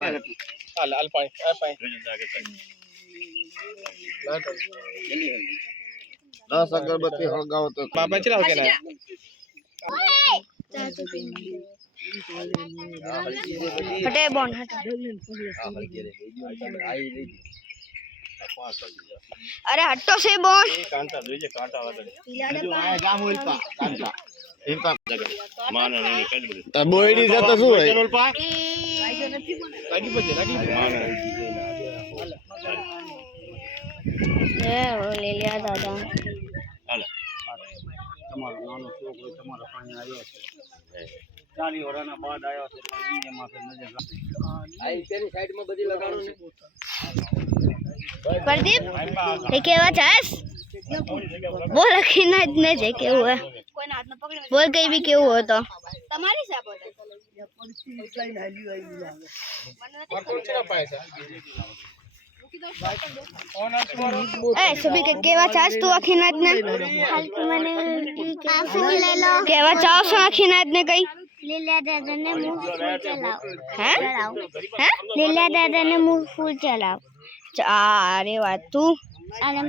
હાલ હાલ પાણી દસ અગરબત્તી હળગાવો તો બાપા ચલાવ કે ના હટે બોન अरे हटो से बोन કાંટા જોઈજે કાંટા વાગડે આ ગામ ઓલપા કાંતા ઇનકા માનો નહીં કઈ બધું બોયડી જતો શું હોય ઓલપા લાગી પડે લાગી માનો ये वो ले लिया दादा હાલ તમારો નાનો છોકરો તમારો પાણી આવ્યો છે 40 વર્ષના બાદ આવ્યો છે પણ એમાં નજર આ તેની સાઈડમાં બધી લગાડો ને प्रदीप ये केवा चास बोल रखीना इतने जे केव है कोई हाथ में पकड़ बोल कहीं भी केव हो तो तुम्हारी से बोल ए सभी के केवा चास तू अखीना इतने हल्की मैंने आंसू ले लो केवा चास अखीना इतने कहीं लीला दादा ने मुंह फूल चलाओ हैं हैं लीला दादा ने मुंह फूल चलाओ अरे वाह तू अरे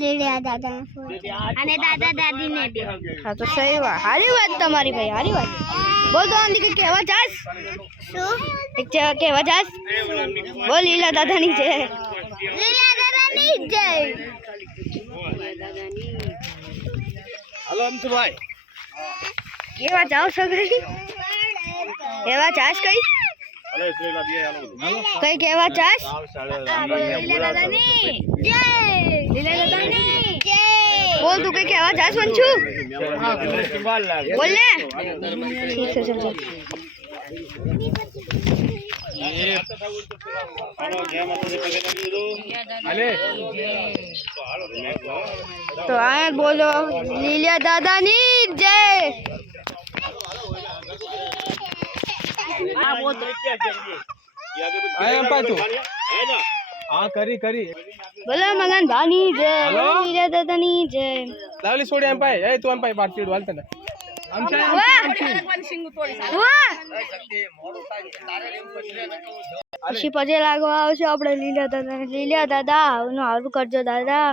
लीला दादा ने फूल अने दादा दादी ने भी हां तो सही बात हारी बात तुम्हारी भाई हारी बात बोल दो आंधी के केवा चास शू एक केवा चास बोल लीला दादा नी जय लीला दादा नी जय હાલો અમથુ ભાઈ केवा जाओ सगरी केवा चास कई અલે શ્રીલા દે હાલો कई केवा चास लीला दादा नी जय लीला दादा नी जय बोल तू कई केवा चास वंशु સંભાળ લાગ बोल ले ठीक है चल चल હાલો જય માતાજી પગે લાગી દો હાલે तो आए बोलो लीला दादा नी जय આયા પાછું હા કરી बोलो मगन धानी जय लीला दादा नी जय લાવલી છોડી એમ પાય એ તું એમ પાય પાટી વાલ તને આમ છે પછી પજે લાગવા આવશે આપણે લીલા દાદા નું હારું કરજો દાદા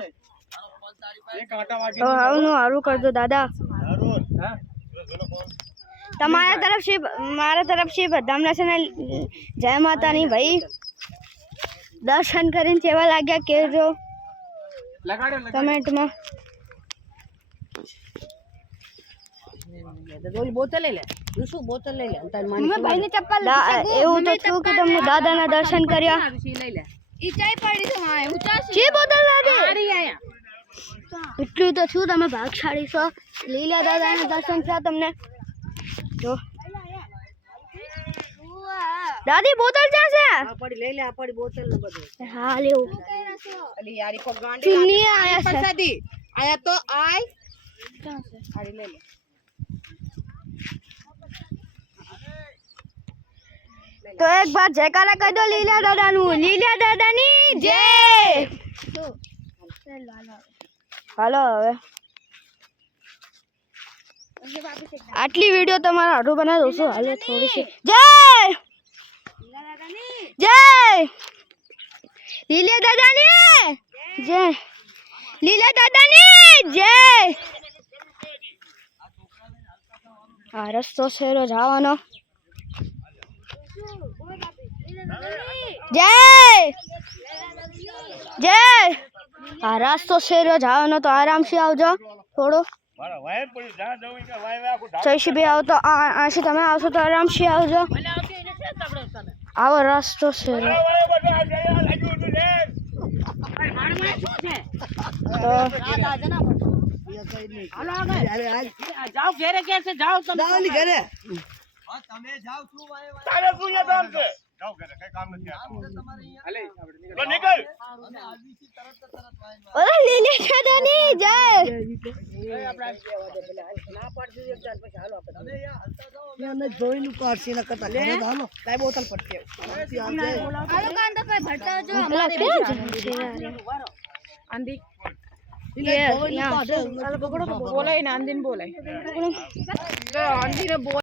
એક આટા વાગી તો નું હારું કરજો દાદા જરૂર હા મારા તરફથી બધાને છે ને જય માતાની ભાઈ દર્શન કરીને કેવા લાગ્યા કહેજો લગાડો કમેન્ટમાં बोतल ले दूसरी बोतल ले ले तार मान मैं भाई ने चप्पल એવું તો છું કે તમને દાદાના દર્શન કર્યા ले ले ई चाय पड़ी છે માં ઊંચા છે જે બોતલ લાગે આરી આયા એટલું તો છું તમે ભાગશાળી છો લીલા દાદાના દર્શન થયા તમને જો દાદી બોતલ ક્યાં છે આ પડી લઈ લે આ પડી બોતલ ને બધું હા લેવું અલી યારી કો ગાંડી ચુન્ની આયા છે પ્રસાદી આયા તો આય આરી લે લે तो एक बार जयकारा कर दो लीला दादा नी जय हेलो હવે આટલી વિડિયો તમારા હાડું બના દો છો હાલે થોડી છે જય જય લીલા દાદા ની જય લીલા દાદા ની જય આ રસ્તો છે રોજ આવવાનો जय जय आ रास्तो से रो जाओ तो आराम से आओ जाओ थोड़ो મારા વાયર પડી જા જવું કે વાય આખું सही भी आओ तो आशी તમે આવશો તો આરામ से आओ जाओ आओ रास्तो से रो तो જાઓ ઘરે કે છે જાઓ તમે જાઓ ઘરે હા તમે જાવ છું વાય તારે શું યા કામ છે જાવ ઘરે કઈ કામ નથી હાલે આપણે નીકળ ओए लीला दादा नी जय ના પાડજો એક જાન પછી હાલો આપણે ને જોઈનું કાઢસી ન કરતા લે હાલો કાઈ બોતલ પડતી आलो कान तो कोई भटका जो हमारे આંધી ये यहाँ બોલાય ને આંધીને બોલાય આંધીને બોલાય